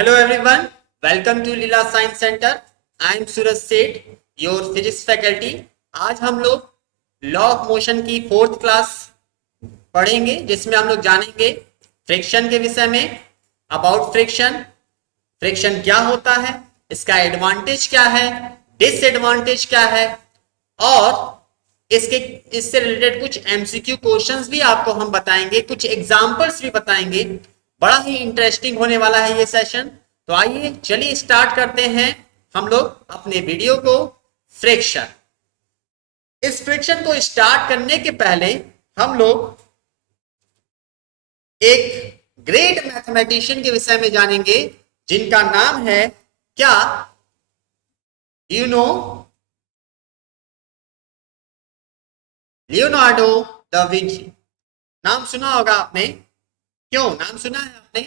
Hello everyone, welcome to Leela science centre. I am Suraj Seth, your physics faculty. आज हम लोग law of motion की fourth class पढ़ेंगे, जिसमें हम लोग जानेंगे फ्रिक्शन के विषय में. अबाउट फ्रिक्शन, फ्रिक्शन क्या होता है, इसका एडवांटेज क्या है, डिसएडवांटेज क्या है, और इसके इससे रिलेटेड कुछ एमसीक्यू क्वेश्चंस भी आपको हम बताएंगे, कुछ एग्जांपल्स भी बताएंगे. बड़ा ही इंटरेस्टिंग होने वाला है ये सेशन. तो आइए चलिए स्टार्ट करते हैं हम लोग अपने वीडियो को. फ्रिक्शन. इस फ्रिक्शन को स्टार्ट करने के पहले हम लोग एक ग्रेट मैथमेटिशियन के विषय में जानेंगे, जिनका नाम है, क्या you know, Leonardo da Vinci. नाम सुना होगा आपने. क्यों नाम सुना है आपने?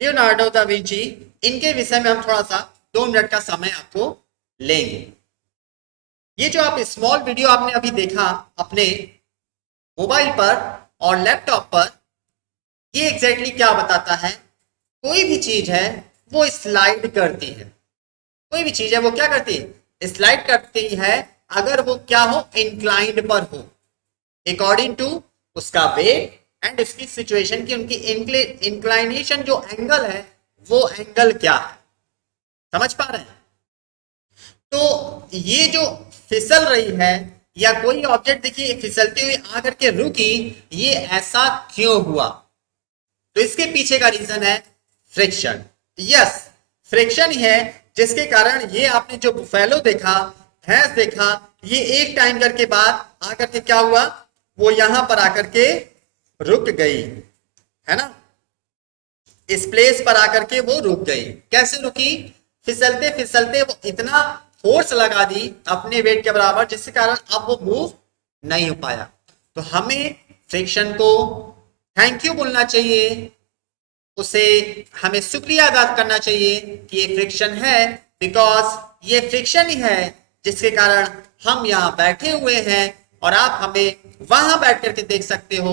Leonardo da Vinci. इनके विषय में हम थोड़ा सा 2 मिनट का समय आपको लेंगे. ये जो आप स्मॉल वीडियो आपने अभी देखा अपने मोबाइल पर और लैपटॉप पर, ये एग्जैक्टली क्या बताता है? कोई भी चीज है वो स्लाइड करती है. कोई भी चीज है वो क्या करती है? स्लाइड करती है, अगर वो क्या हो, इंक्लाइंड पर हो, अकॉर्डिंग टू उसका वेट एंड उसकी सिचुएशन की, उनकी इंक्लाइनेशन जो एंगल है वो एंगल क्या है. समझ पा रहे हैं? तो ये जो फिसल रही है, या कोई ऑब्जेक्ट देखिए फिसलती हुई आकर के रुकी, ये ऐसा क्यों हुआ? तो इसके पीछे का रीजन है फ्रिक्शन. यस, फ्रिक्शन ही है जिसके कारण ये आपने जो बुफेलो देखा, भैंस देखा, ये एक टाइम करके बाद आकर के क्या हुआ, वो यहां पर आकर के रुक गई, है ना. इस प्लेस पर आकर के वो रुक गई. कैसे रुकी? फिसलते फिसलते वो इतना फोर्स लगा दी अपने वेट के बराबर, जिसके कारण अब वो मूव नहीं हो पाया. तो हमें फ्रिक्शन को थैंक यू बोलना चाहिए, उसे हमें शुक्रिया अदा करना चाहिए कि ये फ्रिक्शन है, बिकॉज ये फ्रिक्शन ही है जिसके कारण हम यहाँ बैठे हुए हैं और आप हमें वहां बैठ करके देख सकते हो.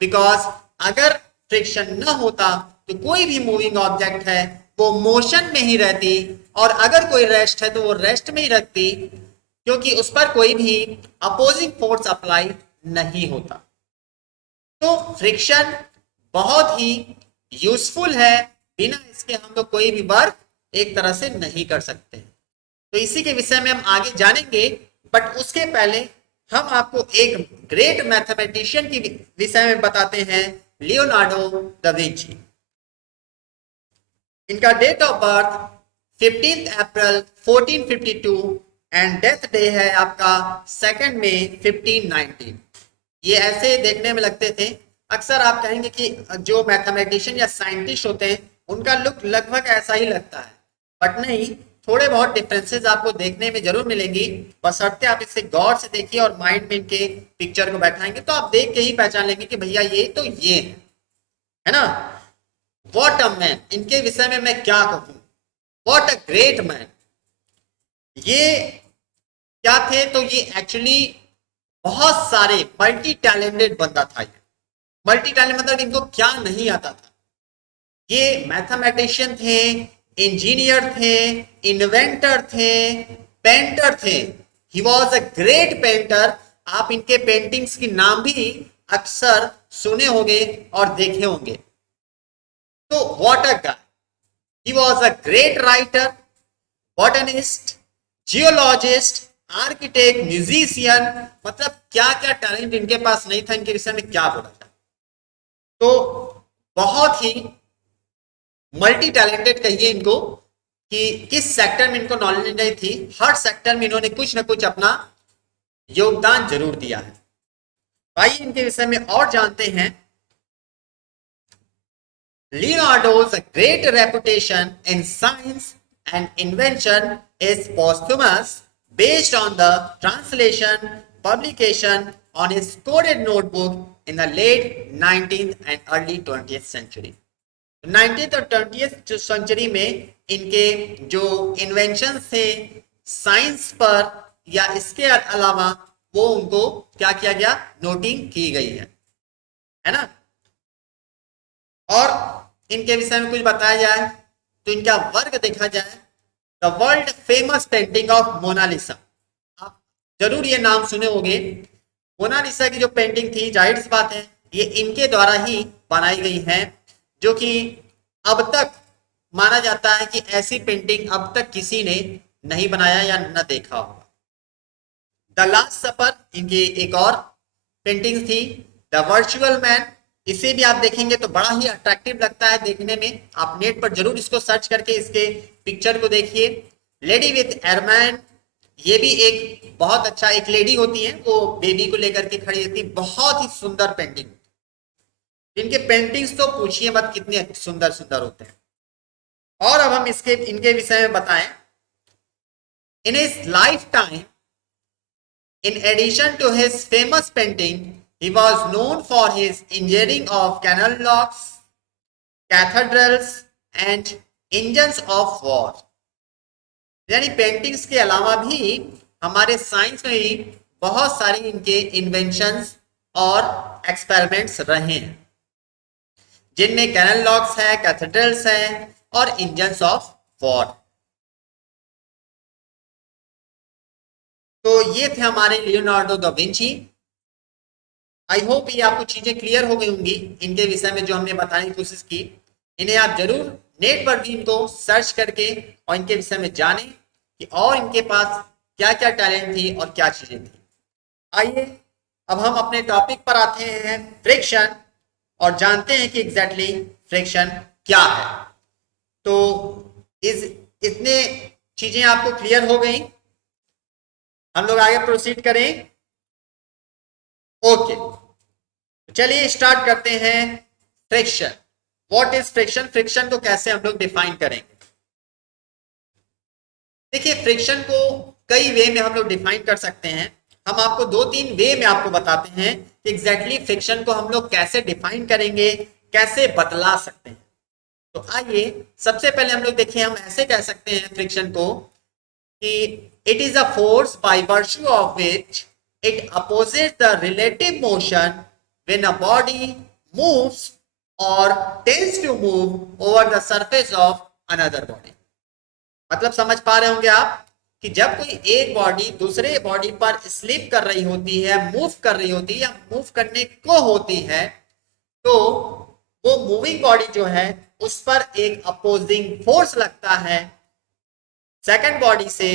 बिकॉज अगर फ्रिक्शन न होता तो कोई भी मूविंग ऑब्जेक्ट है वो मोशन में ही रहती, और अगर कोई रेस्ट है तो वो रेस्ट में ही रखती, क्योंकि उस पर कोई भी अपोजिंग फोर्स अप्लाई नहीं होता. तो फ्रिक्शन बहुत ही यूजफुल है, बिना इसके हम लोग कोई भी वर्क एक तरह से नहीं कर सकते. तो इसी के विषय में हम आगे जानेंगे, बट उसके पहले हम आपको एक ग्रेट मैथमेटिशियन की विषय में बताते हैं, लियोनार्डो दा विंची. इनका date of birth 15 April 1452 and death day है आपका 2 मई 1519. ये ऐसे देखने में लगते थे. अक्सर आप कहेंगे कि जो मैथमेटिशियन या साइंटिस्ट होते हैं उनका लुक लगभग ऐसा ही लगता है, बट नहीं, थोड़े बहुत डिफरेंसेस आपको देखने में जरूर मिलेंगी. बशर्ते आप इसे गौर से देखिए और माइंड में इनके पिक्चर को बैठाएंगे तो आप देख के ही पहचान लेंगे कि भैया ये तो ये है ना. व्हाट अ मैन, इनके विषय में मैं क्या कहूं, व्हाट अ ग्रेट मैन. ये क्या थे? तो ये एक्चुअली बहुत सारे मल्टी टैलेंटेड बंदा था. ये मल्टी टैलेंट मतलब इनको क्या नहीं आता था. ये मैथमेटिशियन थे, इंजीनियर थे, इन्वेंटर थे, पेंटर थे. He was a great painter. आप इनके पेंटिंग्स की नाम भी अक्सर सुने होंगे और देखे होंगे. तो what a guy. He was a great writer, botanist, geologist, architect, musician. मतलब क्या क्या टैलेंट इनके पास नहीं था, इनके विषय में क्या बोला जाए. तो बहुत ही मल्टी टैलेंटेड कहिए इनको, कि किस सेक्टर में इनको नॉलेज नहीं थी, हर सेक्टर में इन्होंने कुछ ना कुछ अपना योगदान जरूर दिया है. आइए इनके विषय में और जानते हैं. Leonardo's great reputation in science and invention is posthumous, based on the translation publication on his coded notebook in the late 19th and early 20th century. 19th और 20th सेंचुरी में इनके जो इन्वेंशन थे साइंस पर या इसके अलावा, वो उनको क्या किया गया, नोटिंग की गई है ना. और इनके विषय में कुछ बताया जाए तो इनका वर्क देखा जाए, the world famous painting of Mona Lisa, आप जरूर ये नाम सुने होंगे। मोनालिसा की जो पेंटिंग थी, जाहिर सी बात है ये इनके द्वारा ही बनाई गई है, जो कि अब तक माना जाता है कि ऐसी पेंटिंग अब तक किसी ने नहीं बनाया या न देखा होगा। द लास्ट सपर इनकी एक और पेंटिंग थी। द वर्चुअल मैन, इसे भी आप देखेंगे तो बड़ा ही अट्रैक्टिव लगता है देखने में, आप नेट पर जरूर इसको सर्च करके इसके पिक्चर को देखिए। लेडी विथ एरमैन, ये भी एक बहुत अच्छा, एक लेडी होती है वो बेबी को लेकर के खड़ी रहती है, बहुत ही सुंदर पेंटिंग। इनके पेंटिंग्स तो पूछिए मत कितने सुंदर सुंदर होते हैं। और अब हम इसके इनके विषय में बताएं। In his life time, in addition to his famous painting, he was known for his engineering of canal locks, cathedrals and engines of war. यानी पेंटिंग्स के अलावा भी हमारे साइंस में भी बहुत सारे इनके इन्वेंशंस और एक्सपेरिमेंट्स रहे हैं, जिनमें कैनल लॉक्स है, कैथेड्रल्स हैं और इंजन्स ऑफ वॉर। तो ये थे हमारे Leonardo da Vinci. I hope ये आपको चीजें क्लियर हो गई होंगी इनके विषय में जो हमने बताने की कोशिश की। इन्हें आप जरूर नेट पर भी इनको सर्च करके और इनके विषय में जानें कि और इनके पास क्या क्या टैलेंट थी और क्या चीजें थी। आइए अब हम अपने टॉपिक पर आते हैं, फ्रिक्शन, और जानते हैं कि एग्जैक्टली फ्रिक्शन क्या है। तो इतने चीजें आपको क्लियर हो गई, हम लोग आगे प्रोसीड करें। ओके, चलिए स्टार्ट करते हैं। Friction, what is friction? Friction को कैसे हम लोग डिफाइन करेंगे? देखिए, फ्रिक्शन को कई वे में हम लोग डिफाइन कर सकते हैं। हम आपको दो तीन वे में आपको बताते हैं कि एग्जैक्टली फ्रिक्शन को हम लोग कैसे डिफाइन करेंगे, कैसे बतला सकते हैं। तो आइए सबसे पहले हम लोग देखिए, हम ऐसे कह सकते हैं फ्रिक्शन को कि it is a force by virtue of which it opposes the relative motion when a body moves or tends to move over the surface of another body। मतलब समझ पा रहे होंगे आप कि जब कोई एक बॉडी दूसरे बॉडी पर स्लिप कर रही होती है, मूव कर रही होती है या मूव करने को होती है, तो वो मूविंग बॉडी जो है उस पर एक अपोजिंग फोर्स लगता है सेकंड बॉडी से,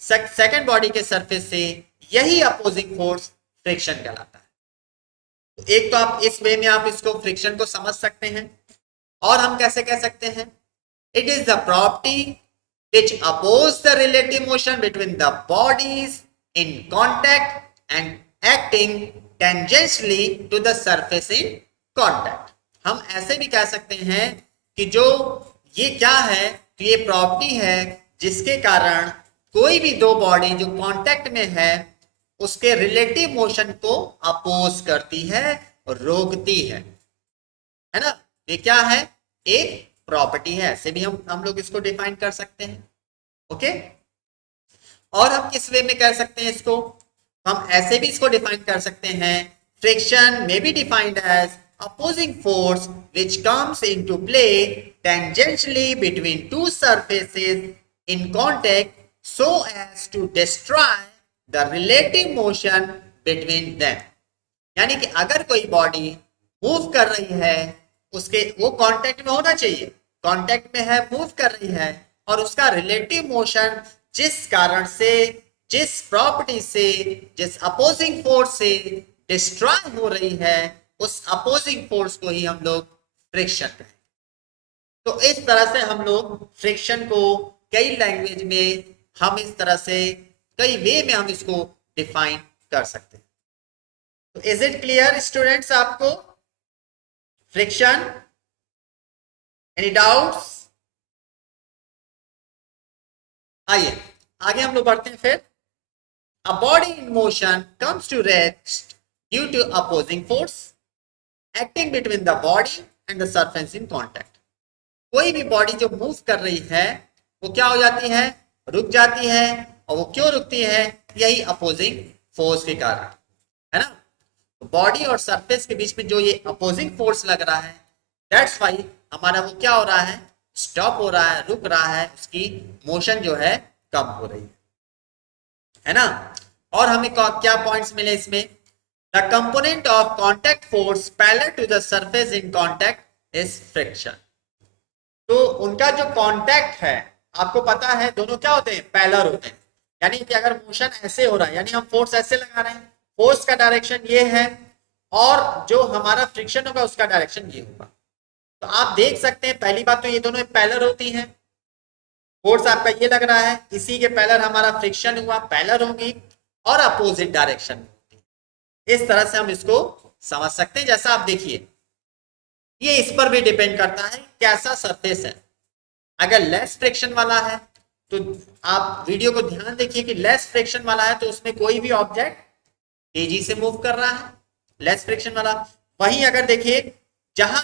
सेकंड बॉडी के सरफेस से। यही अपोजिंग फोर्स फ्रिक्शन कहलाता है। तो एक तो आप इस वे में आप इसको फ्रिक्शन को समझ सकते हैं। और हम कैसे कह सकते हैं? It is the property which oppose the relative motion between the bodies in contact and acting tangentially to the surface in contact। हम ऐसे भी कह सकते हैं कि जो ये क्या है, तो ये प्रॉपर्टी है जिसके कारण कोई भी दो बॉडी जो कांटेक्ट में है उसके रिलेटिव मोशन को अपोज करती है और रोकती है ना। ये क्या है? एक प्रॉपर्टी है। ऐसे भी हम लोग इसको डिफाइन कर सकते हैं। ओके, और हम किस वे में कर सकते हैं इसको? हम ऐसे भी इसको डिफाइन कर सकते हैं, friction may be defined as opposing force which comes into play tangentially between two surfaces in contact so as to destroy the relative motion between them। यानी कि अगर कोई बॉडी मूव कर रही है, उसके वो कांटेक्ट में होना चाहिए, कांटेक्ट में है, मूव कर रही है, और उसका रिलेटिव मोशन जिस कारण से, जिस प्रॉपर्टी से, जिस अपोजिंग फोर्स से डिस्ट्रॉय हो रही है, उस अपोजिंग फोर्स को ही हम लोग फ्रिक्शन कहें। तो इस तरह से हम लोग फ्रिक्शन को कई लैंग्वेज में हम इस तरह से कई वे में हम इसको डिफाइन कर सकते हैं। तो इज इट क्लियर स्टूडेंट्स आपको फ्रिक्शन? Any doubts? आइए आगे हम लोग बढ़ते हैं फिर। A body in motion comes to rest due to opposing force acting between the body and the surface in contact. कोई भी बॉडी जो मूव कर रही है वो क्या हो जाती है? रुक जाती है। और वो क्यों रुकती है? यही अपोजिंग फोर्स के कारण, है ना। तो बॉडी और सरफेस के बीच में जो ये अपोजिंग फोर्स लग रहा है, दैट्स वाई हमारा वो क्या हो रहा है? स्टॉप हो रहा है, रुक रहा है, उसकी मोशन जो है कम हो रही है ना। और हमें क्या पॉइंट्स मिले इसमें, the component of contact force parallel to the surface in contact is friction. तो उनका जो कांटेक्ट है, आपको पता है दोनों क्या होते हैं, पैरेलल होते हैं। यानी कि अगर मोशन ऐसे हो रहा है, यानी हम फोर्स ऐसे लगा रहे हैं, फोर्स का डायरेक्शन ये है और जो हमारा फ्रिक्शन होगा उसका डायरेक्शन ये होगा। तो आप देख सकते हैं पहली बात तो ये दोनों पैरेलल होती हैं, फोर्स आपका ये लग रहा है, इसी के पैरेलल हमारा फ्रिक्शन हुआ, पैरेलल होगी और अपोजिट डायरेक्शन होगी। इस तरह से हम इसको समझ सकते हैं। जैसा आप देखिए, ये इस पर भी डिपेंड करता है कैसा सरफेस है। अगर लेस फ्रिक्शन वाला है तो आप वीडियो को ध्यान देखिए कि लेस फ्रिक्शन वाला है तो उसमें कोई भी ऑब्जेक्ट तेजी से मूव कर रहा है, लेस फ्रिक्शन वाला। वहीं अगर देखिए जहां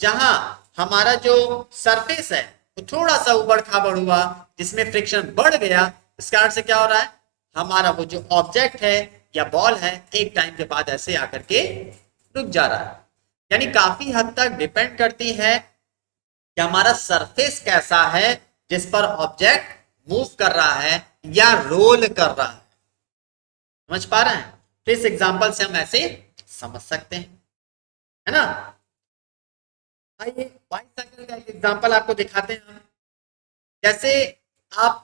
जहां हमारा जो सरफेस है वो थोड़ा सा उबड़ खाबड़ हुआ, जिसमें फ्रिक्शन बढ़ गया, इस कारण से क्या हो रहा है, हमारा वो जो ऑब्जेक्ट है या बॉल है एक टाइम के बाद ऐसे आकर के रुक जा रहा है। यानी काफी हद तक डिपेंड करती है कि हमारा सरफेस कैसा है जिस पर ऑब्जेक्ट मूव कर रहा है या रोल कर रहा है। समझ पा रहे हैं? तो इस एग्जांपल से हम ऐसे समझ सकते हैं, है ना। आइए बाईसाइकिल का एक एग्जांपल आपको दिखाते हैं हम। जैसे आप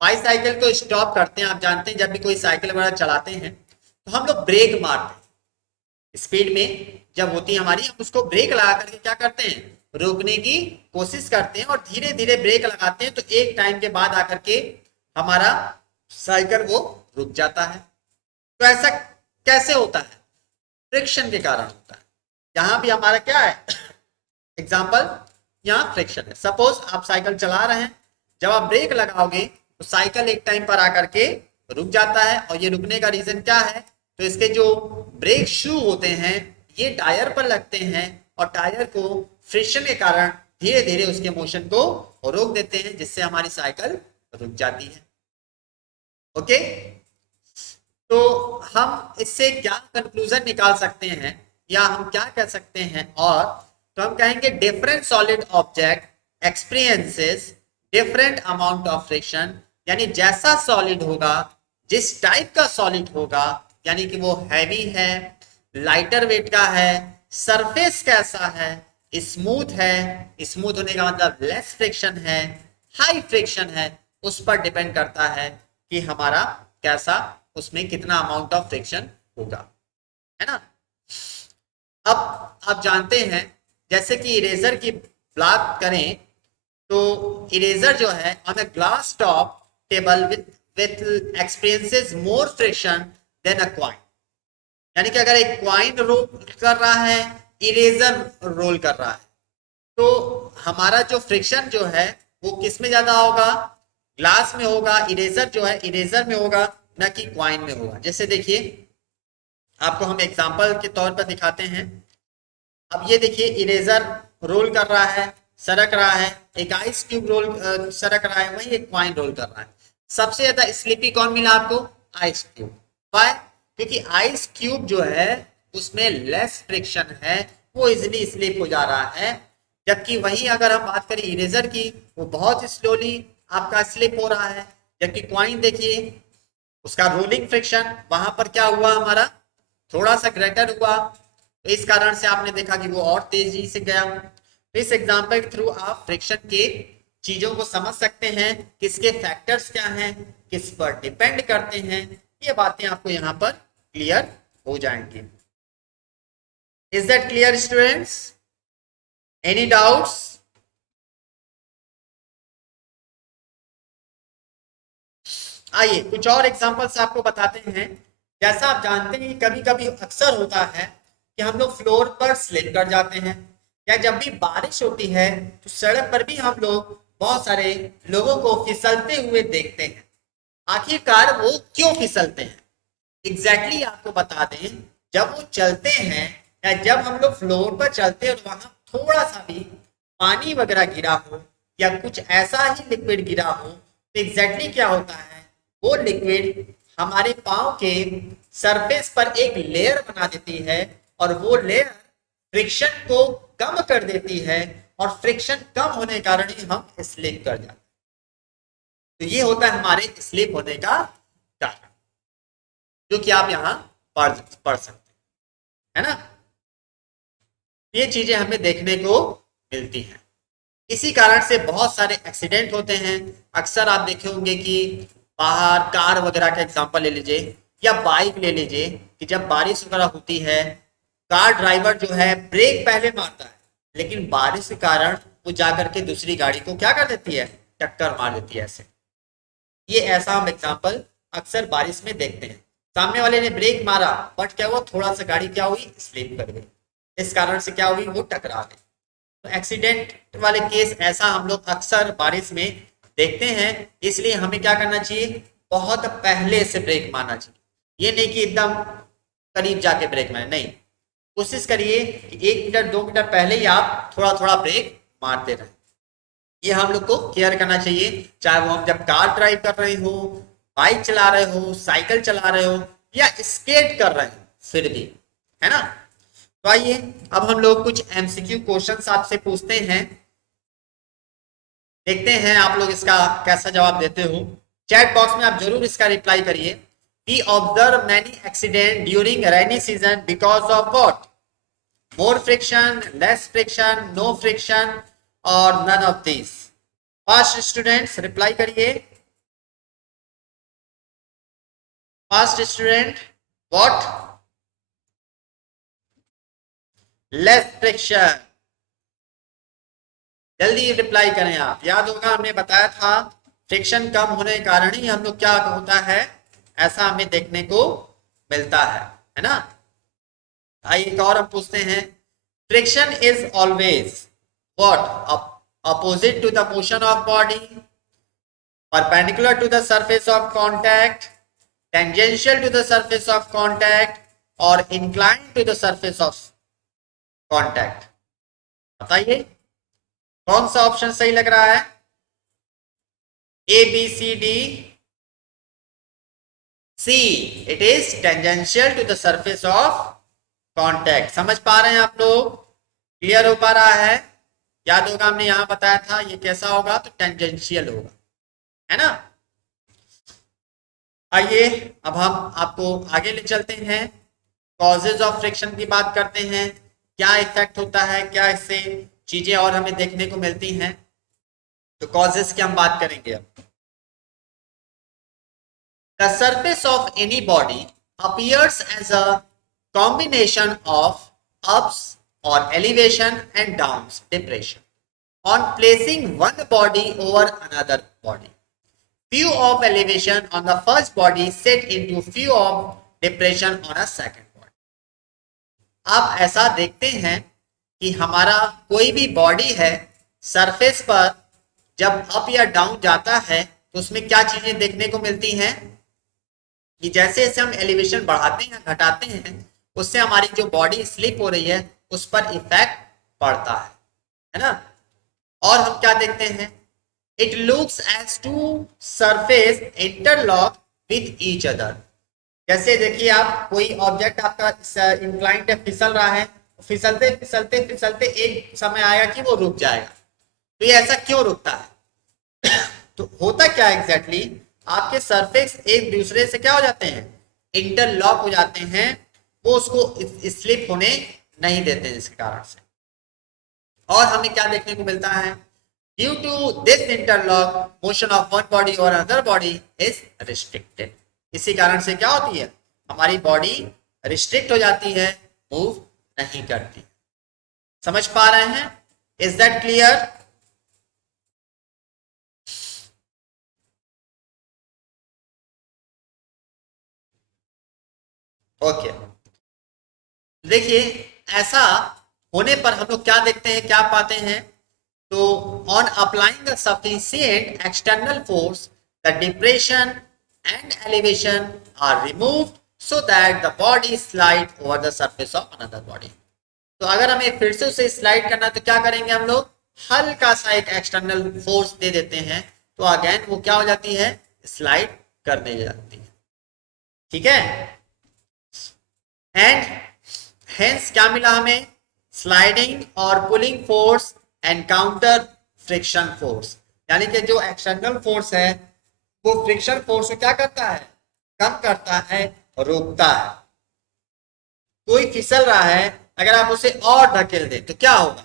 बाईसाइकिल को स्टॉप करते हैं, आप जानते हैं जब भी कोई साइकिल वगैरह चलाते हैं तो हम लोग ब्रेक मारते हैं, स्पीड में जब होती है हमारी, हम उसको ब्रेक लगा करके क्या करते हैं, रोकने की कोशिश करते हैं और धीरे धीरे ब्रेक लगाते हैं, तो एक टाइम के बाद आकर के हमारा साइकिल वो रुक जाता है। तो ऐसा कैसे होता है, फ्रिक्शन के कारण होता है। यहां भी हमारा क्या है एग्जाम्पल, यहाँ फ्रिक्शन है। सपोज आप साइकिल चला रहे हैं, जब आप ब्रेक लगाओगे तो साइकिल एक टाइम पर आकर के रुक जाता है, और ये रुकने का रीजन क्या है, तो इसके जो ब्रेक शू होते हैं ये टायर पर लगते हैं और टायर को फ्रिक्शन के कारण धीरे धीरे उसके मोशन को रोक देते हैं, जिससे हमारी साइकिल रुक जाती है। ओके, तो हम इससे क्या कंक्लूजन निकाल सकते हैं या हम क्या कह सकते हैं, और तो हम कहेंगे different solid object experiences different amount of friction. यानी जैसा सॉलिड होगा, जिस टाइप का सॉलिड होगा, यानी कि वो हैवी है, लाइटर वेट का है, सरफेस कैसा है, स्मूथ है, स्मूथ होने का मतलब लेस फ्रिक्शन है, हाई फ्रिक्शन है, उस पर डिपेंड करता है कि हमारा कैसा, उसमें कितना अमाउंट ऑफ फ्रिक्शन होगा, है ना। अब आप जानते हैं जैसे कि इरेजर की बात करें तो इरेजर जो है on a glass top table with experiences more friction than a coin. यानी कि अगर एक क्वाइन रोल कर रहा है, इरेजर रोल कर रहा है, तो हमारा जो फ्रिक्शन जो है वो किस में ज्यादा होगा, ग्लास में होगा। इरेजर जो है इरेजर में होगा, ना कि क्वाइन में होगा। जैसे देखिए आपको हम एग्जांपल के तौर पर दिखाते हैं। अब ये देखिए इरेजर रोल कर रहा है, सरक रहा है, एक आइस क्यूब रोल सरक रहा है, वही एक क्वाइन रोल कर रहा है। सबसे ज्यादा स्लिपी कौन मिला आपको, आइस क्यूब। वाई, क्योंकि आइस क्यूब जो है उसमें लेस फ्रिक्शन है, वो इजिली स्लिप हो जा रहा है। जबकि वही अगर हम बात करें इरेजर की, वो बहुत स्लोली आपका स्लिप हो रहा है। जबकि क्वाइन देखिए उसका रोलिंग फ्रिक्शन वहां पर क्या हुआ, हमारा थोड़ा सा ग्रेटर हुआ, तो इस कारण से आपने देखा कि वो और तेजी से गया। तो इस एग्जांपल के थ्रू आप फ्रिक्शन के चीजों को समझ सकते हैं, किसके फैक्टर्स क्या हैं, किस पर डिपेंड करते हैं, ये बातें आपको यहाँ पर क्लियर हो जाएंगी। Is that clear students? Any doubts? आइए कुछ और एग्जांपल्स आपको बताते हैं। जैसा आप जानते हैं कभी कभी अक्सर होता है कि हम लोग फ्लोर पर स्लिप कर जाते हैं, या जब भी बारिश होती है तो सड़क पर भी हम लोग बहुत सारे लोगों को फिसलते हुए देखते हैं। आखिरकार वो क्यों फिसलते हैं, एग्जैक्टली आपको बता दें। जब वो चलते हैं या जब हम लोग फ्लोर पर चलते हैं और वहां थोड़ा सा भी पानी वगैरह गिरा हो या कुछ ऐसा ही लिक्विड गिरा हो, तो एग्जैक्टली क्या होता है, वो लिक्विड हमारे पाँव के सरफेस पर एक लेयर बना देती है और वो लेयर फ्रिक्शन को कम कर देती है और फ्रिक्शन कम होने के कारण ही हम स्लिप कर जाते हैं। तो ये होता है हमारे स्लिप होने का कारण, जो कि आप यहाँ पढ़ सकते हैं, है ना। ये चीजें हमें देखने को मिलती हैं। इसी कारण से बहुत सारे एक्सीडेंट होते हैं। अक्सर आप देखे होंगे कि बाहर कार वगैरह का एग्जांपल ले लीजिए या बाइक ले लीजिए कि जब बारिश वगैरह होती है, कार ड्राइवर जो है ब्रेक पहले मारता है, लेकिन बारिश के कारण वो जाकर के दूसरी गाड़ी को क्या कर देती है, टक्कर मार देती है। ऐसे ये ऐसा हम एग्जांपल अक्सर बारिश में देखते हैं। सामने वाले ने ब्रेक मारा बट क्या हुआ, थोड़ा सा गाड़ी क्या हुई, स्लिप कर गई। इस कारण से क्या हुई, वो टकरा गई। तो एक्सीडेंट वाले केस ऐसा हम लोग अक्सर बारिश में देखते हैं। इसलिए हमें क्या करना चाहिए, बहुत पहले से ब्रेक मारना चाहिए। ये नहीं कि एकदम करीब जाके ब्रेक मारे, नहीं, कोशिश करिए कि 1 मीटर 2 मीटर पहले ही आप थोड़ा थोड़ा ब्रेक मारते रहें। ये हम लोग को केयर करना चाहिए, चाहे वो हम जब कार ड्राइव कर रहे हो, बाइक चला रहे हो, साइकिल चला रहे हो या स्केट कर रहे हो, फिर भी, है ना। तो आइए अब हम लोग कुछ एमसीक्यू क्वेश्चंस आपसे पूछते हैं, देखते हैं आप लोग इसका कैसा जवाब देते हो। चैट बॉक्स में आप जरूर इसका रिप्लाई करिए। We observe many accident during rainy season because of what, more friction, less friction, no friction और none of this. Fast students reply करिए। Fast student, what, less friction. जल्दी रिप्लाई करें आप। याद होगा हमने बताया था फ्रिक्शन कम होने के कारण ही हम लोग क्या होता है, ऐसा हमें देखने को मिलता है ना। आइए एक और हम पूछते हैं। Friction is always what, opposite to the motion of body, perpendicular to the surface of contact, tangential to the surface of contact और inclined to the surface of contact. बताइए कौन सा ऑप्शन सही लग रहा है, A B C D, C, it is tangential to the surface of contact. समझ पा रहे हैं आप लोग, क्लियर हो पा रहा है। याद होगा हमने यहां बताया था ये कैसा होगा, तो टेंजेंशियल होगा, है ना। आइए अब हम आपको आगे ले चलते हैं, कॉजेज ऑफ फ्रिक्शन की बात करते हैं, क्या इफेक्ट होता है, क्या इससे चीजें और हमें देखने को मिलती हैं। तो कॉजेज की हम बात करेंगे अब। The surface of any body appears as a combination of ups or elevation and downs, depression, on placing one body over another body. Few of elevation on the first body set into few of depression on a second body. आप ऐसा देखते हैं कि हमारा कोई भी body है, surface पर जब अप या डाउन जाता है तो उसमें क्या चीजें देखने को मिलती हैं कि जैसे जैसे हम एलिवेशन बढ़ाते हैं घटाते हैं, उससे हमारी जो बॉडी स्लिप हो रही है उस पर इफेक्ट पड़ता है ना। और हम क्या देखते हैं, it looks as two surface interlock with each other. जैसे देखिए आप कोई ऑब्जेक्ट आपका इंक्लाइंड है, फिसल रहा है, फिसलते फिसलते फिसलते एक समय आएगा कि वो रुक जाएगा। तो ये ऐसा क्यों रुकता है तो होता क्या है एग्जैक्टली, आपके सरफेस एक दूसरे से क्या हो जाते हैं, इंटरलॉक हो जाते हैं, वो उसको स्लिप होने नहीं देते हैं, जिसके कारण से। और हमें क्या देखने को मिलता है, due to this interlock motion of one body और अदर बॉडी इज रिस्ट्रिक्टेड। इसी कारण से क्या होती है, हमारी बॉडी रिस्ट्रिक्ट हो जाती है, मूव नहीं करती। समझ पा रहे हैं, इज दैट क्लियर। ओके देखिए, ऐसा होने पर हम लोग क्या देखते हैं, क्या पाते हैं, तो on applying the sufficient external force the depression and elevation are removed so that the body slide over the surface of another body. तो अगर हमें फिर से उसे स्लाइड करना है तो क्या करेंगे हम लोग, हल्का सा एक एक्सटर्नल फोर्स दे देते हैं, तो अगेन वो क्या हो जाती है, स्लाइड करने जाती है। ठीक है, एंड हेंस क्या मिला हमें, स्लाइडिंग और pulling force encounter friction force, यानी कि जो एक्सटर्नल फोर्स है वो फ्रिक्शन फोर्स को क्या करता है, कम करता है, रोकता है। कोई फिसल रहा है, अगर आप उसे और धकेल दें तो क्या होगा,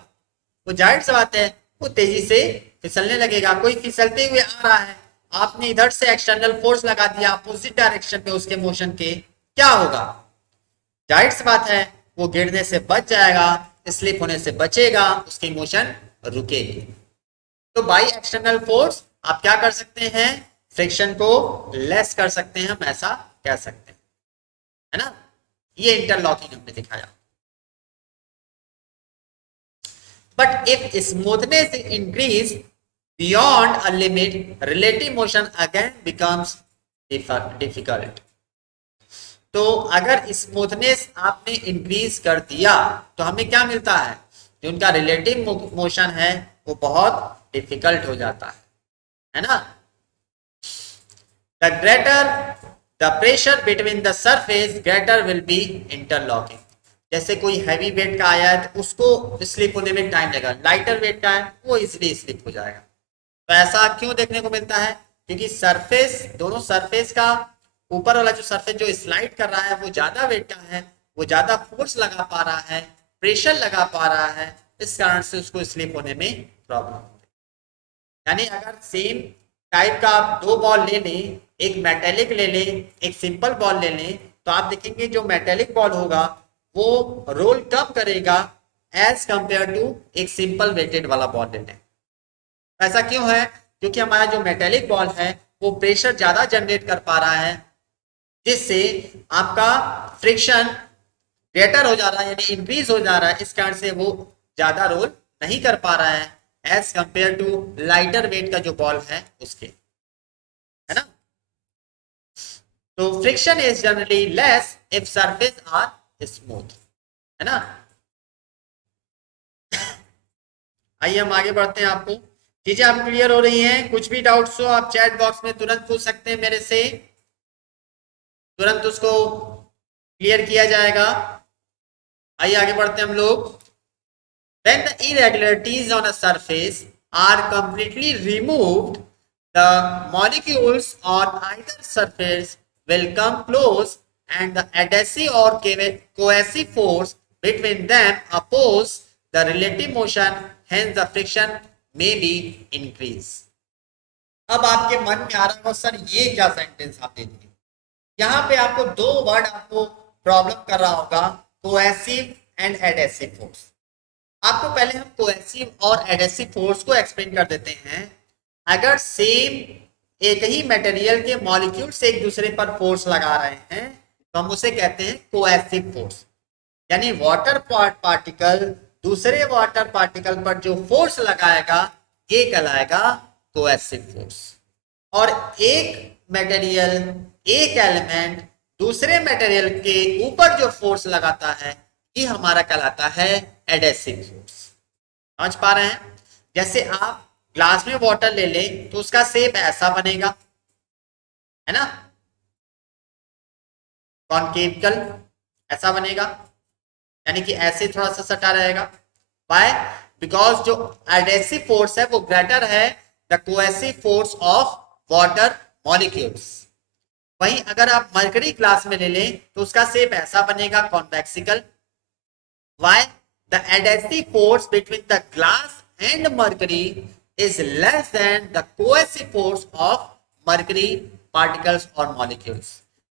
वो जाहिर सी बात है वो तेजी से फिसलने लगेगा। कोई फिसलते हुए आ रहा है, आपने इधर से एक्सटर्नल फोर्स लगा दिया अपोजिट डायरेक्शन पे उसके मोशन के, क्या होगा, जाहिर सी बात है वो गिरने से बच जाएगा, स्लिप होने से बचेगा, उसकी मोशन रुकेगी। तो बाई एक्सटर्नल फोर्स आप क्या कर सकते हैं, फ्रिक्शन को लेस कर सकते हैं, हम ऐसा कह सकते हैं, है ना। ये इंटरलॉकिंग हमने दिखाया। But if smoothness increase beyond a limit, relative motion again becomes difficult. तो अगर स्मूथनेस आपने इंक्रीज कर दिया तो हमें क्या मिलता है, जो उनका रिलेटिव मोशन है वो बहुत डिफिकल्ट हो जाता है ना। The greater the pressure between the surface greater will be interlocking. जैसे कोई हैवी वेट का आया है तो उसको स्लिप होने में टाइम लगेगा, लाइटर वेट का है वो इजिली स्लिप हो जाएगा। तो ऐसा क्यों देखने को मिलता है, क्योंकि सरफेस, दोनों सरफेस का ऊपर वाला जो सरफेस जो स्लाइड कर रहा है वो ज्यादा वेट का है, वो ज्यादा फोर्स लगा पा रहा है, प्रेशर लगा पा रहा है, इस कारण से उसको स्लिप होने में प्रॉब्लम। यानी अगर सेम टाइप का आप दो बॉल ले लें, एक मेटेलिक ले लें, एक सिंपल बॉल ले लें, तो आप देखेंगे जो मेटेलिक बॉल होगा वो रोल कम करेगा एज कंपेयर टू एक सिंपल वेटेड वाला बॉल ले लें। ऐसा क्यों है, क्योंकि हमारा जो मेटेलिक बॉल है वो प्रेशर ज्यादा जनरेट कर पा रहा है, जिससे आपका फ्रिक्शन ग्रेटर हो जा रहा है, यानी इंक्रीज हो जा रहा है, इस कारण से वो ज्यादा रोल नहीं कर पा रहा है as compare to lighter weight का जो बॉल है उसके, है ना। तो friction is generally less if surface are smooth, है ना। आइए हम आगे बढ़ते हैं। आपको चीजें आप क्लियर हो रही हैं, कुछ भी डाउट्स हो आप चैट बॉक्स में तुरंत पूछ सकते हैं मेरे से, तुरंत उसको क्लियर किया जाएगा। आइए आगे बढ़ते हैं हम लोग। When the irregularities on a surface are completely removed, the molecules on either surface will come close and the adhesive or cohesive force between them oppose the relative motion, hence the friction may be increased. अब आपके मन में आ रहा होगा sir ये क्या sentence आप दे दिए, यहाँ पे आपको दो वर्ड आपको प्रॉब्लम कर रहा होगा, कोहेसिव एंड एडेसिव फोर्स। आपको पहले हम कोहेसिव और एडेसिव फोर्स को एक्सप्लेन कर देते हैं। अगर सेम एक ही मटेरियल के मॉलिक्यूल्स एक दूसरे पर फोर्स लगा रहे हैं तो हम उसे कहते हैं कोहेसिव फोर्स, यानी वाटर पार्टिकल दूसरे वाटर पार्टिकल पर जो फोर्स लगाएगा ये कहलाएगा कोहेसिव फोर्स। और एक मटेरियल, एक एलिमेंट दूसरे मटेरियल के ऊपर जो फोर्स लगाता है ये हमारा कहलाता है एडेसिव फोर्स। समझ पा रहे हैं, जैसे आप ग्लास में वाटर ले लें तो उसका शेप ऐसा बनेगा, है ना, कॉन्केविकल ऐसा बनेगा, यानी कि ऐसे थोड़ा सा सटा रहेगा। बाय बिकॉज जो एडेसिव फोर्स है वो ग्रेटर है the cohesive force of water molecules. वहीं अगर आप मरकरी ग्लास में ले लें तो उसका शेप ऐसा बनेगा, कॉन्वेक्सिकल। Why? The adhesive force between the glass and mercury is less than the cohesive force of mercury particles or molecules.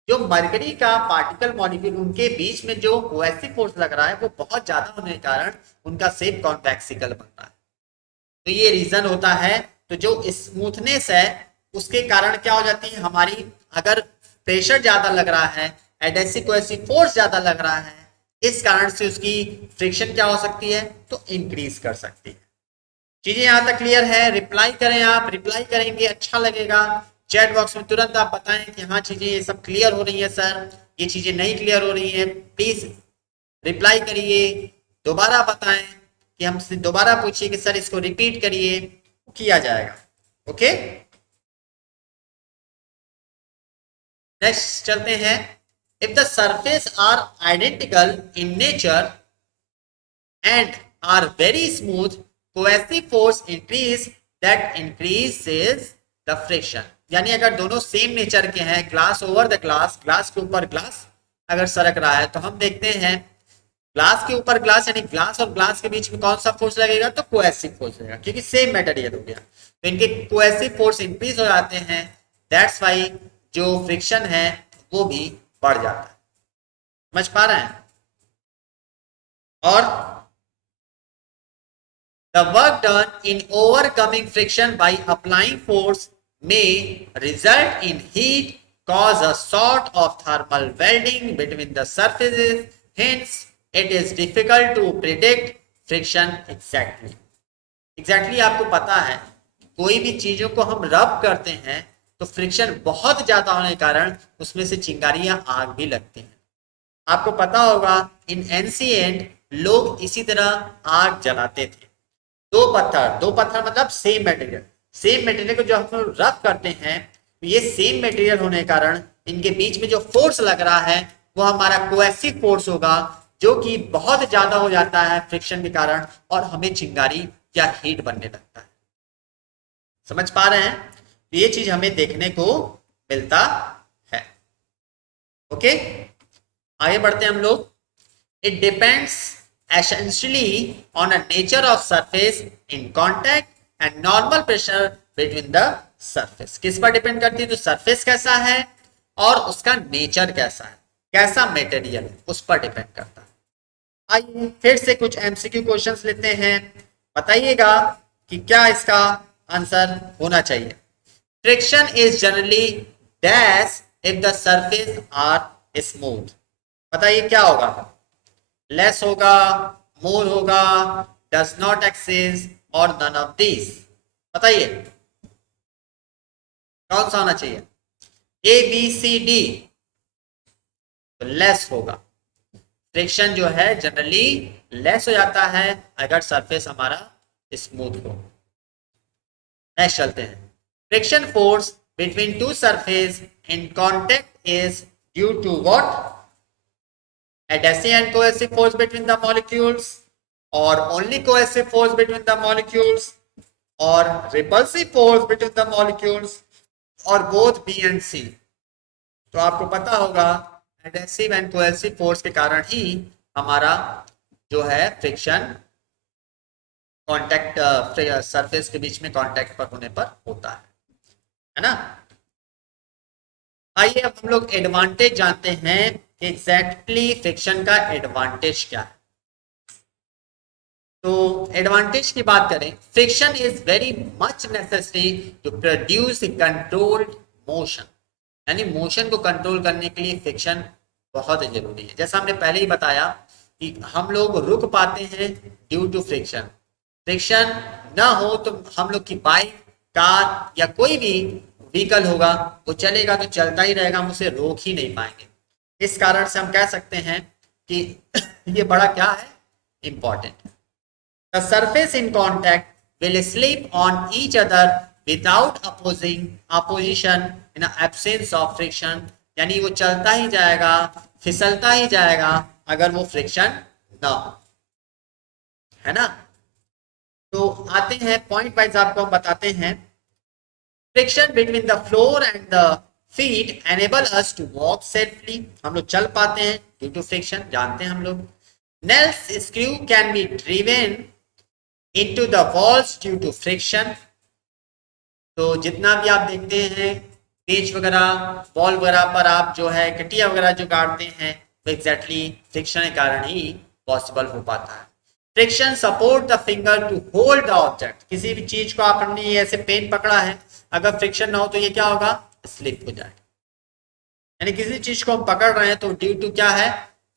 जो मरकरी का पार्टिकल मॉलिक्यूल उनके बीच में जो कोहेसिव फोर्स लग रहा है वो बहुत ज्यादा होने के कारण उनका शेप कॉन्वेक्सिकल बनता है। तो ये रीजन होता है। तो जो स्मूथनेस है उसके कारण क्या हो जाती है हमारी, अगर प्रेशर ज्यादा लग रहा है, एडेसिव कोहेसिव फोर्स ज्यादा लग रहा है, इस कारण से उसकी फ्रिक्शन क्या हो सकती है, तो इंक्रीज कर सकती है। चीजें यहां तक क्लियर है? रिप्लाई करें, आप रिप्लाई करेंगे अच्छा लगेगा। चैट बॉक्स में तुरंत आप बताएं कि हाँ चीजें ये सब क्लियर हो रही है सर, ये चीजें नहीं क्लियर हो रही है, प्लीज रिप्लाई करिए, दोबारा बताएं कि हमसे दोबारा पूछिए कि सर इसको रिपीट करिए, किया जाएगा। ओके, नेक्स्ट चलते हैं। If the surface are identical in nature and are very smooth, cohesive force increase that increases the friction. यानी अगर दोनों सेम नेचर के हैं, glass over the glass, glass के ऊपर ग्लास अगर सरक रहा है, तो हम देखते हैं ग्लास के ऊपर ग्लास, यानी ग्लास और ग्लास के बीच में कौन सा फोर्स लगेगा, तो कोएसिव फोर्स लगेगा, क्योंकि सेम मटेरियल हो गया, तो इनके कोएसिव फोर्स इंक्रीज हो जाते हैं। दैट्स वाई जो फ्रिक्शन है वो भी बढ़ जाता है। समझ पा रहे हैं? और the work done in overcoming friction by applying force may result in heat, cause a sort of thermal welding between the surfaces. Hence, it is difficult to predict friction exactly. Exactly आपको पता है कोई भी चीजों को हम रब करते हैं तो फ्रिक्शन बहुत ज्यादा होने के कारण उसमें से चिंगारियां, आग भी लगती हैं। आपको पता होगा इन एंशिएंट लोग इसी तरह आग जलाते थे। दो पत्थर मतलब सेम मटेरियल को जो हम लोग रब करते हैं, तो ये सेम मटेरियल होने के कारण इनके बीच में जो फोर्स लग रहा है वो हमारा कोएसिव फोर्स होगा, जो कि बहुत ज्यादा हो जाता है फ्रिक्शन के कारण, और हमें चिंगारी या हीट बनने लगता है। समझ पा रहे हैं? तो ये चीज हमें देखने को मिलता है। ओके, आगे बढ़ते हैं हम लोग। It depends essentially on a nature of surface in contact and normal pressure between the surface। किस पर डिपेंड करती है? जो सरफेस कैसा है और उसका नेचर कैसा है, कैसा मटेरियल है, उस पर डिपेंड करता है। आइए फिर से कुछ एमसीक्यू क्वेश्चंस लेते हैं, बताइएगा कि क्या इसका आंसर होना चाहिए। Friction is generally dash if the surface are smooth. बताइए क्या होगा? लेस होगा, मोर होगा, डज नॉट एक्सिस्ट, और नन ऑफ दिस। बताइए कौन सा होना चाहिए? A B C D. तो लेस होगा। फ्रिक्शन जो है जनरली लेस हो जाता है अगर सरफेस हमारा स्मूथ हो। नेक्स्ट चलते हैं। Friction force between two surface in contact is due to what? Adhesive and cohesive force between the molecules, or only cohesive force between the molecules, or repulsive force between the molecules, or both B and C। तो आपको पता होगा adhesive and cohesive force के कारण ही हमारा जो है friction contact surface के बीच में कांटेक्ट पर होने पर होता है ना। आइए अब हम लोग एडवांटेज जानते हैं कि एग्जैक्टली फ्रिक्शन का एडवांटेज क्या है। तो एडवांटेज की बात करें, friction is very much necessary to produce controlled motion. यानी मोशन को कंट्रोल करने के लिए फ्रिक्शन बहुत जरूरी है। जैसा हमने पहले ही बताया कि हम लोग रुक पाते हैं ड्यू टू फ्रिक्शन। फ्रिक्शन ना हो तो हम लोग की बाइक, कार या कोई भी व्हीकल होगा वो चलेगा तो चलता ही रहेगा, हम उसे रोक ही नहीं पाएंगे। इस कारण से हम कह सकते हैं कि ये बड़ा क्या है, important. The surface in contact will slip on each other without opposition in absence of friction. यानी वो चलता ही जाएगा, फिसलता ही जाएगा अगर वो फ्रिक्शन ना हो, है ना। तो आते हैं पॉइंट वाइज, आपको हम बताते हैं। Friction between the floor and the feet enable us to walk safely. हम लोग चल पाते हैं ड्यू टू फ्रिक्शन, जानते हैं हम लोग। Nails screw can be driven into the walls due to friction. तो जितना भी आप देखते हैं पेच वगैरह, वॉल वगैरह पर आप जो है कटिया वगैरह जो गाड़ते हैं, वो एग्जैक्टली फ्रिक्शन के कारण ही पॉसिबल हो पाता है। Friction support the finger to hold the object. किसी भी चीज को आपने ऐसे पेन पकड़ा है, अगर फ्रिक्शन ना हो तो ये क्या होगा, स्लिप हो जाएगा। यानी किसी चीज को हम पकड़ रहे हैं तो ड्यू टू क्या है,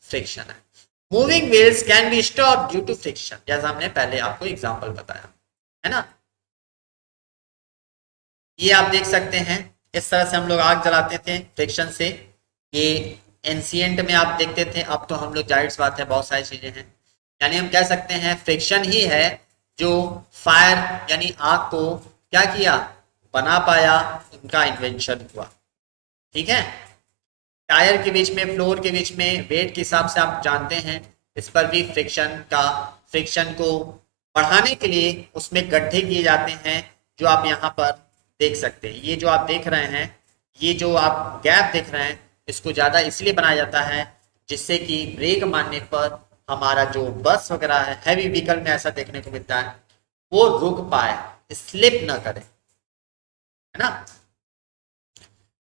फ्रिक्शन है। Moving wheels can be stop due to friction, जैसा हमने पहले आपको एग्जांपल बताया, है ना। ये आप देख सकते हैं, इस तरह से हम लोग आग जलाते थे फ्रिक्शन से। ये एंशिएंट में आप देखते थे, अब तो हम लोग जाहिर सी बात है बहुत सारी चीजें हैं। यानी हम कह सकते हैं फ्रिक्शन ही है जो फायर यानी आग को क्या किया, बना पाया, उनका इन्वेंशन हुआ। ठीक है, टायर के बीच में, फ्लोर के बीच में वेट के हिसाब से आप जानते हैं, इस पर भी फ्रिक्शन को बढ़ाने के लिए उसमें गड्ढे किए जाते हैं, जो आप यहाँ पर देख सकते हैं। ये जो आप देख रहे हैं, ये जो आप गैप देख रहे हैं, इसको ज़्यादा इसलिए बनाया जाता है जिससे कि ब्रेक मारने पर हमारा जो बस वगैरह है, हैवी व्हीकल में ऐसा देखने को मिलता है, वो रुक पाए, स्लिप ना करे, है ना।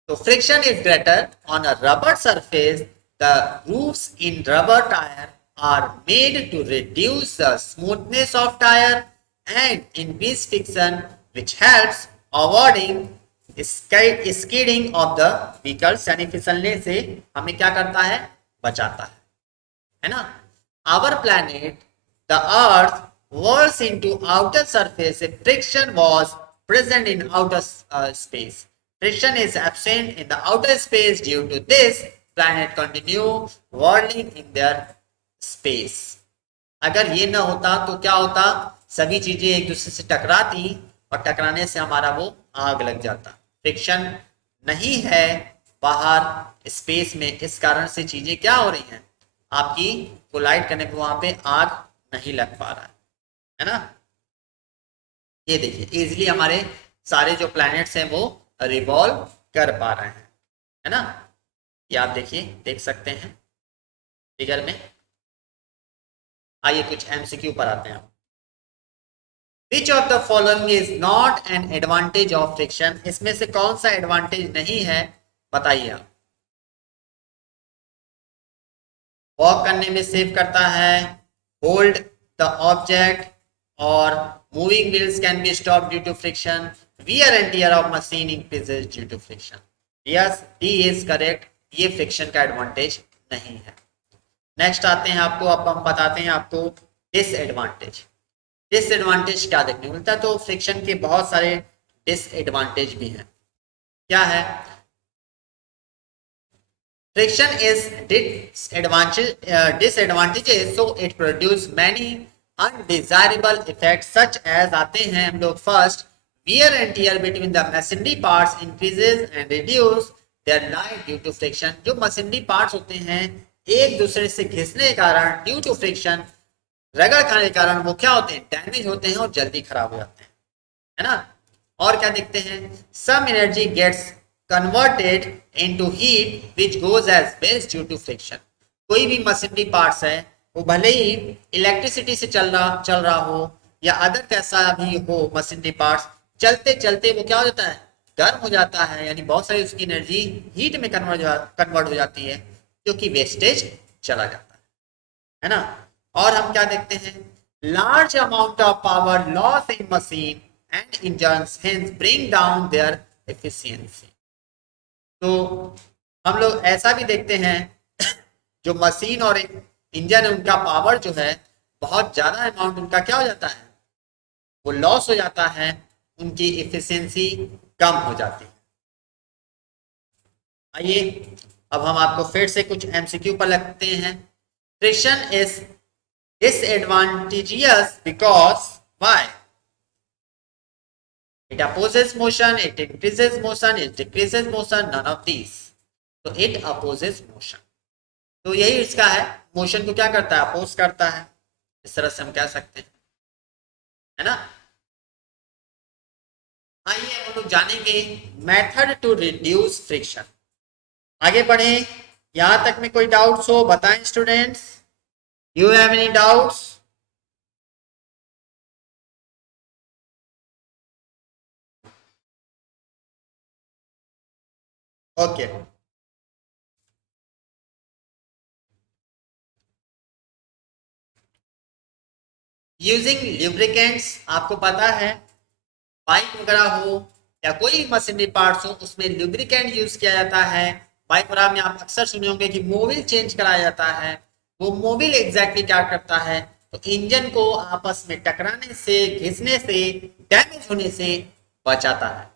तो friction is greater on a rubber surface, the grooves in rubber tire are made to reduce the smoothness of tire and increase friction, which helps avoiding skidding of the vehicles, यानी फिसलने से हमें क्या करता है, बचाता है ना। Our planet, the earth, whirls into outer surface if friction was present in outer space. Friction is absent in the outer space. Due to this, planet continue whirling in their space. अगर ये ना होता तो क्या होता, सभी चीजें एक दूसरे से टकराती और टकराने से हमारा वो आग लग जाता। फ्रिक्शन नहीं है बाहर स्पेस में, इस कारण से चीजें क्या हो रही हैं, आपकी कोलाइड करने पे वहां पे आग नहीं लग पा रहा है ना। ये देखिए इजिली हमारे सारे जो प्लैनेट्स हैं वो रिवॉल्व कर पा रहे हैं, है ना। ये आप देखिए, देख सकते हैं फिगर में। आइए कुछ एमसीक्यू पर आते हैं। Which of the following is not an advantage of friction? इसमें से कौन सा एडवांटेज नहीं है, बताइए आप। वॉक करने में सेव करता है, होल्ड द ऑब्जेक्ट, और moving wheels can be stop due to friction, wear and tear of machine increases due to friction. Yes, D is correct. ये फ्रिक्शन का एडवांटेज नहीं है। नेक्स्ट आते हैं आपको, अब हम बताते हैं आपको डिसएडवांटेज। डिसएडवांटेज क्या देखने को मिलता है, तो फ्रिक्शन के बहुत सारे डिसएडवांटेज भी हैं। क्या है, friction is disadvantages, so it produce many undesirable effects such as, आते हैं हम लोग first, wear and tear between the machinery parts increases and reduce their life due to friction. जो मशीनरी पार्ट्स होते हैं एक दूसरे से घिसने के कारण, ड्यू टू फ्रिक्शन, रगड़ खाने के कारण वो क्या होते हैं, डैमेज होते हैं और जल्दी खराब हो जाते हैं, है ना। और क्या देखते हैं, some energy gets converted into heat which goes as waste due to friction. कोई भी मशीनरी पार्ट्स है, वो भले ही इलेक्ट्रिसिटी से चल रहा हो या अदर कैसा भी हो, मशीनरी पार्ट्स चलते चलते वो क्या हो जाता है, गर्म हो जाता है, यानी बहुत सारी उसकी एनर्जी हीट में कन्वर्ट हो जाती है, जो कि वेस्टेज चला जाता है ना। और हम क्या देखते हैं, large amount of power loss in machine and engines hence bring down their efficiency. तो हम लोग ऐसा भी देखते हैं, जो मशीन और इंजन है उनका पावर जो है बहुत ज्यादा अमाउंट उनका क्या हो जाता है, वो लॉस हो जाता है, उनकी एफिशिएंसी कम हो जाती है। आइए अब हम आपको फिर से कुछ एमसीक्यू पर लगते हैं। Friction is disadvantageous because why? It opposes motion, it increases motion, it decreases motion, none of these. तो it opposes motion. तो यही इसका है, मोशन को क्या करता है, अपोज करता है, इस तरह से हम कह सकते हैं, है ना। आइए हम लोग जानेंगे मेथड टू रिड्यूस फ्रिक्शन। आगे बढ़े, यहां तक में कोई डाउट्स हो बताएं students, you have any doubts? Okay, using lubricants, आपको पता है बाइक वगैरह हो या कोई मशीनरी पार्ट्स हो, उसमें लुब्रिकेंट यूज किया जाता है। बाइक वगैरह में आप अक्सर सुने होंगे कि मोबिल चेंज कराया जाता है। वो मोबिल एग्जैक्टली क्या करता है, तो इंजन को आपस में टकराने से, घिसने से, डैमेज होने से बचाता है।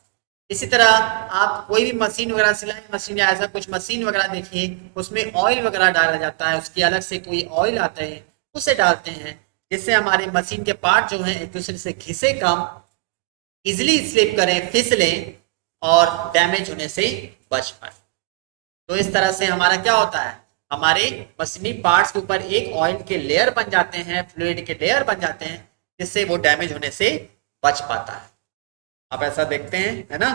इसी तरह आप कोई भी मशीन वगैरह, सिलाई मशीन या ऐसा कुछ मशीन वगैरह देखिए, उसमें ऑयल वगैरह डाला जाता है, उसकी अलग से कोई ऑयल आते हैं, उसे डालते हैं, जिससे हमारे मशीन के पार्ट जो हैं एक दूसरे से घिसे कम, इजिली स्लिप करें, फिसलें और डैमेज होने से बच पाए। तो इस तरह से हमारा क्या होता है, हमारे मशीनी पार्ट्स के ऊपर एक ऑयल के लेयर बन जाते हैं, फ्लूइड के लेयर बन जाते हैं, जिससे वो डैमेज होने से बच पाता है। आप ऐसा देखते हैं, है ना।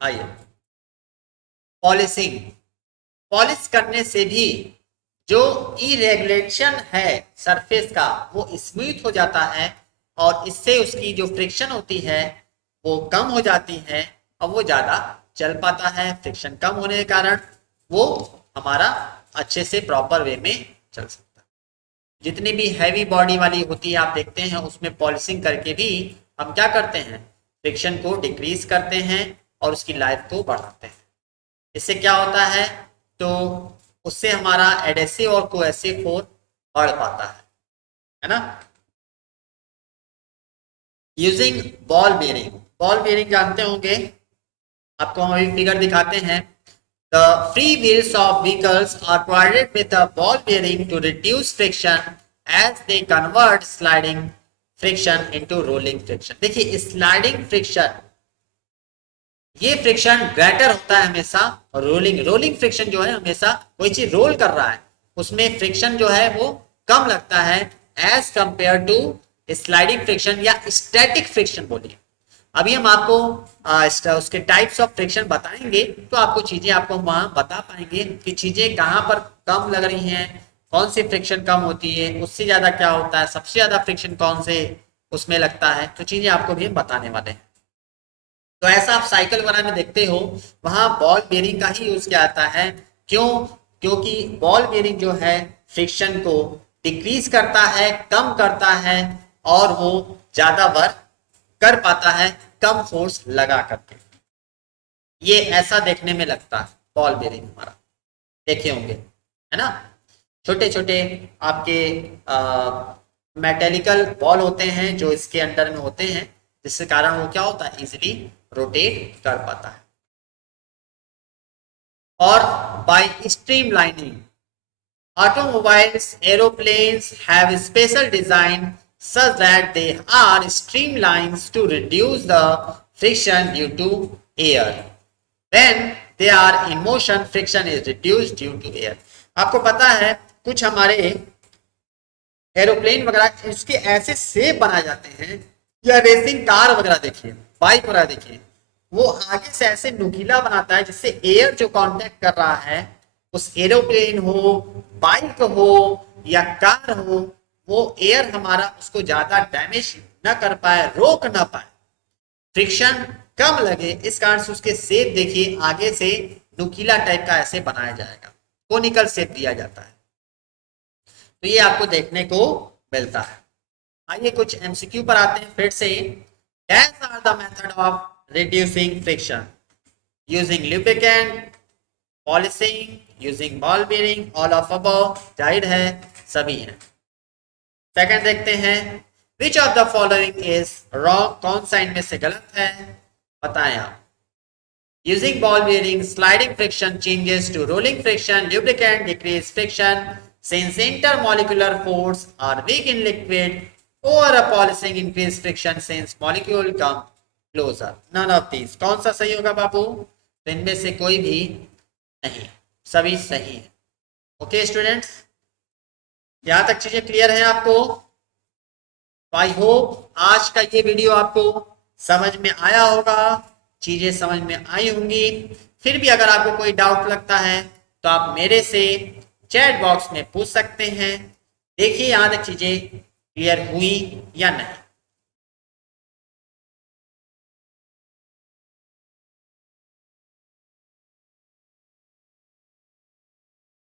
आइए, पॉलिशिंग। पॉलिश करने से भी जो इरेगुलेशन है सरफेस का वो स्मूथ हो जाता है, और इससे उसकी जो फ्रिक्शन होती है वो कम हो जाती है, और वो ज़्यादा चल पाता है। फ्रिक्शन कम होने के कारण वो हमारा अच्छे से प्रॉपर वे में चल सकता है। जितनी भी हैवी बॉडी वाली होती है आप देखते हैं, उसमें पॉलिशिंग करके भी हम क्या करते हैं, फ्रिक्शन को डिक्रीज करते हैं और उसकी लाइफ को बढ़ाते हैं। इससे क्या होता है, तो उससे हमारा एडेसिव और कोएसिव फोर्स बढ़ पाता है ना। Using ball bearing. Ball bearing जानते होंगे, आपको हम अभी फिगर दिखाते हैं। The free wheels of vehicles are provided with a ball bearing to reduce friction as they convert sliding friction into rolling friction. देखिए, स्लाइडिंग फ्रिक्शन, ये फ्रिक्शन ग्रेटर होता है हमेशा, और रोलिंग फ्रिक्शन जो है हमेशा कोई चीज रोल कर रहा है उसमें फ्रिक्शन जो है वो कम लगता है as compare to sliding friction या स्टैटिक फ्रिक्शन बोलिए। अभी हम आपको उसके टाइप्स ऑफ फ्रिक्शन बताएंगे, तो आपको चीजें आपको वहां बता पाएंगे कि चीजें कहां पर कम लग रही हैं, कौन सी फ्रिक्शन कम होती है, उससे ज्यादा क्या होता है, सबसे ज्यादा फ्रिक्शन कौन से उसमें लगता है, तो चीजें आपको भी हम बताने वाले हैं। तो ऐसा आप साइकिल वगैरह में देखते हो, वहां बॉल बेयरिंग का ही यूज किया जाता है। क्यों? क्योंकि बॉल बेयरिंग जो है फ्रिक्शन को डिक्रीज करता है, कम करता है, और वो ज्यादा वर्क कर पाता है कम फोर्स लगा करके। ये ऐसा देखने में लगता है बॉल बेयरिंग हमारा, देखे होंगे, है ना। छोटे छोटे आपके मेटेलिकल बॉल होते हैं जो इसके अंदर में होते हैं, जिसके कारण वो क्या होता है, इजिली रोटेट कर पाता है। और by streamlining, automobiles, aeroplanes have a special design such that they are streamlined to reduce the friction due to air. When they are in motion, friction is reduced due to air. आपको पता है कुछ हमारे aeroplane वगैरह इसके ऐसे shape बनाए जाते हैं, या रेसिंग कार वगैरह देखिए, बाइक वगैरह देखिए, वो आगे से ऐसे नुकीला बनाता है जिससे एयर जो कांटेक्ट कर रहा है, उस एरोप्लेन हो, बाइक हो या कार हो, वो एयर हमारा उसको ज्यादा डैमेज न कर पाए, रोक ना पाए, फ्रिक्शन कम लगे, इस कारण से उसके शेप देखिए आगे से नुकीला टाइप का ऐसे बनाया जाएगा, कोनिकल शेप दिया जाता है। तो ये आपको देखने को मिलता है। आइए कुछ एमसीक्यू पर आते हैं फिर से। As are the method of reducing friction? Using lubricant, polishing, using ball bearing, all of above, जाहिर है सभी हैं। सेकंड देखते हैं, which of the following is wrong? कौन सा इनमें से गलत है, बताएं आप। Using ball bearing, sliding friction changes to rolling friction, lubricant decrease friction since intermolecular force are weak in liquid, or a polishing increase friction since molecule come closer. None of these. कौन सा सही होगा बाबू? तो इनमें से कोई भी नहीं, सभी सही है। ओके स्टूडेंट्स, यहां तक चीजें क्लियर हैं आपको? आई होप आज का ये वीडियो आपको समझ में आया होगा, चीजें समझ में आई होंगी। फिर भी अगर आपको कोई डाउट लगता है तो आप मेरे से चैट बॉक्स में पूछ सकते हैं। देखिए यहां तक चीजें क्लियर हुई या नहीं।